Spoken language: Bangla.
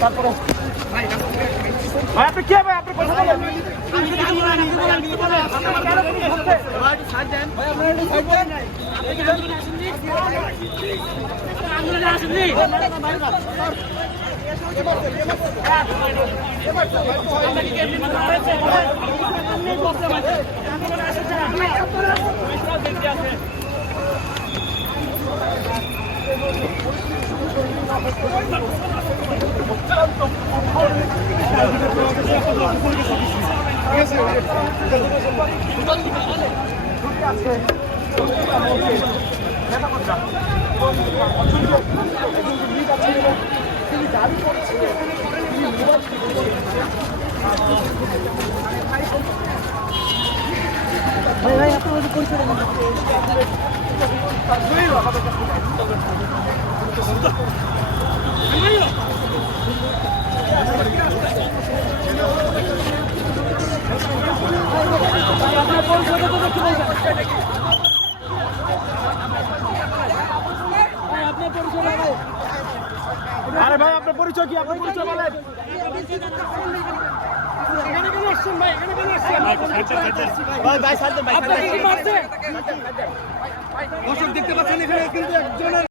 তারপরে ভাই আপনি কে ভাই আপনি কথা বলেন আরে ভাই আপনার পরিচয় কি? আপনার পরিচয় বলেন। ভাই দেখতে পাচ্ছেন এখানে কিন্তু একজনের